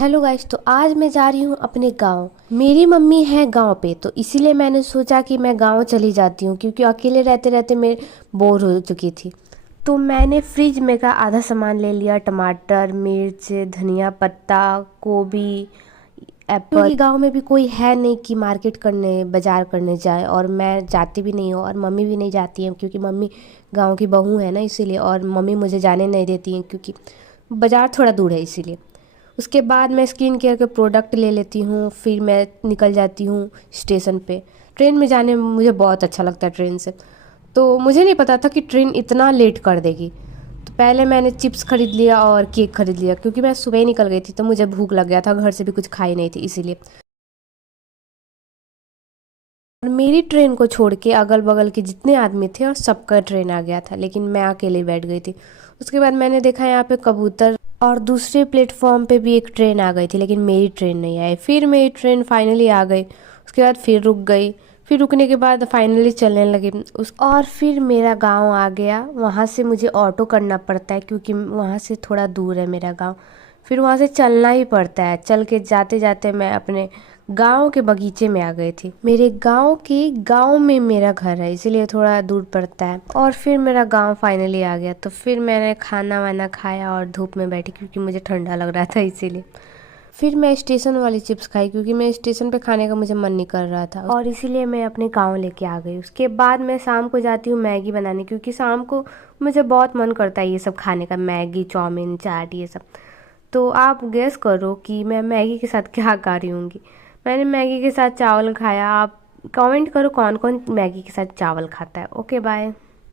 Hello guys, तो आज मैं जा रही हूँ अपने गांव। मेरी मम्मी है गांव पे, तो इसीलिए मैंने सोचा कि मैं गांव चली जाती हूँ क्योंकि अकेले रहते रहते मैं बोर हो चुकी थी। तो मैंने फ्रिज में का आधा सामान ले लिया, टमाटर, मिर्च, धनिया पत्ता, गोभी, एप्पल। क्योंकि गांव में भी कोई है नहीं कि मार्केट करने बाजार करने जाए, और मैं जाती भी नहीं हूँ और मम्मी भी नहीं जाती है क्योंकि मम्मी गांव की बहू है ना, इसीलिए। और मम्मी मुझे जाने नहीं देती हैं क्योंकि बाज़ार थोड़ा दूर है, इसीलिए। उसके बाद मैं स्किन केयर के प्रोडक्ट ले लेती हूँ, फिर मैं निकल जाती हूँ स्टेशन पे। ट्रेन में जाने में मुझे बहुत अच्छा लगता है ट्रेन से। तो मुझे नहीं पता था कि ट्रेन इतना लेट कर देगी। तो पहले मैंने चिप्स खरीद लिया और केक खरीद लिया क्योंकि मैं सुबह ही निकल गई थी, तो मुझे भूख लग गया था, घर से भी कुछ खाई नहीं थी इसीलिए। और मेरी ट्रेन को छोड़ के अगल बगल के जितने आदमी थे और सबका ट्रेन आ गया था, लेकिन मैं अकेले बैठ गई थी। उसके बाद मैंने देखा यहाँ पे कबूतर, और दूसरे प्लेटफॉर्म पे भी एक ट्रेन आ गई थी, लेकिन मेरी ट्रेन नहीं आई। फिर मेरी ट्रेन फाइनली आ गई। उसके बाद फिर रुक गई। फिर रुकने के बाद फाइनली चलने लगी उस, और फिर मेरा गांव आ गया। वहाँ से मुझे ऑटो करना पड़ता है क्योंकि वहाँ से थोड़ा दूर है मेरा गांव। फिर वहाँ से चलना ही पड़ता है। चल के जाते जाते मैं अपने गांव के बगीचे में आ गई थी। मेरे गांव में मेरा घर है, इसीलिए थोड़ा दूर पड़ता है। और फिर मेरा गांव फाइनली आ गया, तो फिर मैंने खाना वाना खाया और धूप में बैठी क्योंकि मुझे ठंडा लग रहा था, इसीलिए। फिर मैं स्टेशन वाली चिप्स खाई क्योंकि मैं स्टेशन पे खाने का मुझे मन नहीं कर रहा था, और इसीलिए मैं अपने गांव लेके आ गई। उसके बाद मैं शाम को जाती हूँ मैगी बनाने, क्योंकि शाम को मुझे बहुत मन करता है ये सब खाने का, मैगी, चाउमीन, चाट, ये सब। तो आप गेस करो कि मैं मैगी के साथ क्या खा रही होंगी। मैंने मैगी के साथ चावल खाया। आप कमेंट करो कौन कौन मैगी के साथ चावल खाता है। Okay, bye.